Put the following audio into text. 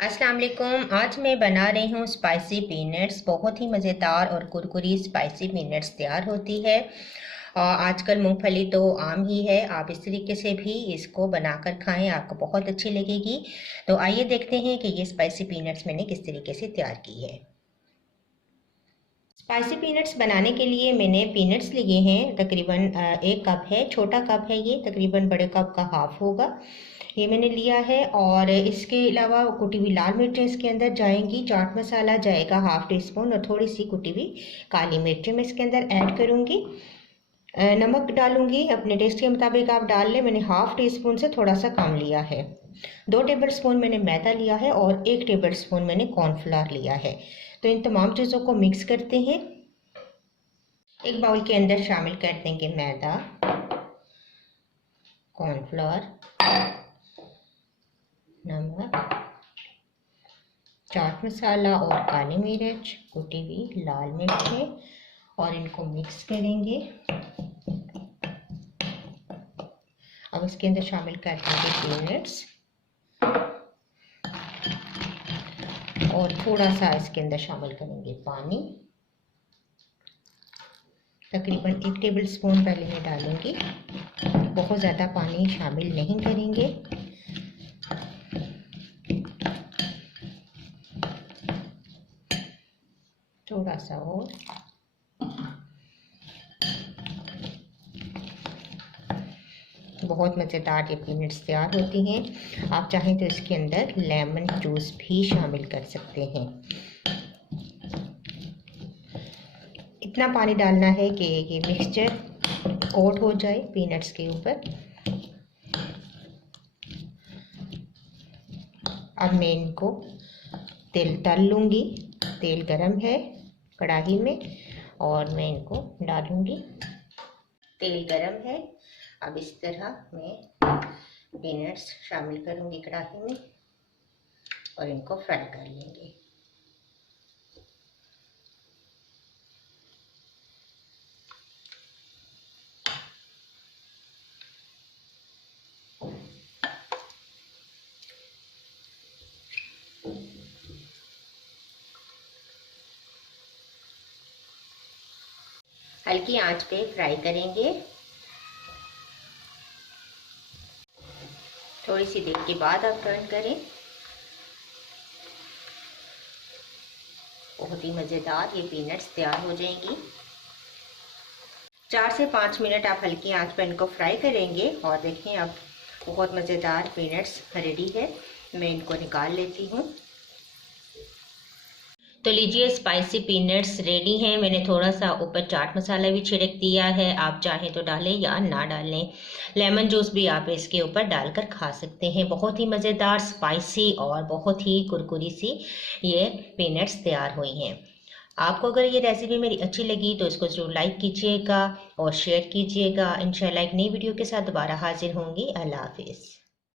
अस्सलाम वालेकुम। आज मैं बना रही हूँ स्पाइसी पीनट्स। बहुत ही मज़ेदार और कुरकुरी स्पाइसी पीनट्स तैयार होती है। आजकल मूंगफली तो आम ही है, आप इस तरीके से भी इसको बनाकर खाएं, आपको बहुत अच्छी लगेगी। तो आइए देखते हैं कि ये स्पाइसी पीनट्स मैंने किस तरीके से तैयार की है। स्पाइसी पीनट्स बनाने के लिए मैंने पीनट्स लिए हैं, तकरीबन 1 कप है, छोटा कप है ये, तकरीबन बड़े कप का हाफ होगा, ये मैंने लिया है। और इसके अलावा कुटी हुई लाल मिर्चें इसके अंदर जाएंगी, चाट मसाला जाएगा ½ टी स्पून और थोड़ी सी कुटी हुई काली मिर्चें मैं इसके अंदर ऐड करूँगी। नमक डालूंगी अपने टेस्ट के मुताबिक, आप डाल लें। मैंने ½ टी स्पून से थोड़ा सा कम लिया है। 2 टेबल स्पून मैंने मैदा लिया है और 1 टेबल स्पून मैंने कॉर्नफ्लावर लिया है। तो इन तमाम चीज़ों को मिक्स करते हैं। एक बाउल के अंदर शामिल कर देंगे मैदा, कॉर्नफ्लावर, नमक, चाट मसाला और काली मिर्च, कुटी हुई लाल मिर्चें, और इनको मिक्स करेंगे। अब इसके अंदर शामिल कर देंगे पीनट्स और थोड़ा सा इसके अंदर शामिल करेंगे पानी, तकरीबन 1 टेबल स्पून पहले मैं डालूंगी, बहुत ज़्यादा पानी शामिल नहीं करेंगे। थोड़ा सा और, बहुत मज़ेदार ये पीनट्स तैयार होती हैं। आप चाहें तो इसके अंदर लेमन जूस भी शामिल कर सकते हैं। इतना पानी डालना है कि ये मिक्सचर कोट हो जाए पीनट्स के ऊपर। अब मैं इनको तेल तल लूँगी। तेल गरम है कढ़ाई में और मैं इनको डालूँगी। तेल गरम है, अब इस तरह मैं पीनट्स शामिल करूँगी कढ़ाई में और इनको फ्राई कर लेंगे। हल्की आंच पे फ्राई करेंगे। थोड़ी सी देर के बाद आप टर्न करें। बहुत ही मज़ेदार ये पीनट्स तैयार हो जाएंगी। 4 से 5 मिनट आप हल्की आंच पर इनको फ्राई करेंगे और देखें अब बहुत मज़ेदार पीनट्स रेडी है। मैं इनको निकाल लेती हूँ। तो लीजिए, स्पाइसी पीनट्स रेडी हैं। मैंने थोड़ा सा ऊपर चाट मसाला भी छिड़क दिया है, आप चाहें तो डालें या ना डालें। लेमन जूस भी आप इसके ऊपर डालकर खा सकते हैं। बहुत ही मज़ेदार, स्पाइसी और बहुत ही कुरकुरी सी ये पीनट्स तैयार हुई हैं। आपको अगर ये रेसिपी मेरी अच्छी लगी तो इसको ज़रूर लाइक कीजिएगा और शेयर कीजिएगा। इंशाल्लाह एक नई वीडियो के साथ दोबारा हाजिर होंगी। अल्लाह हाफिज़।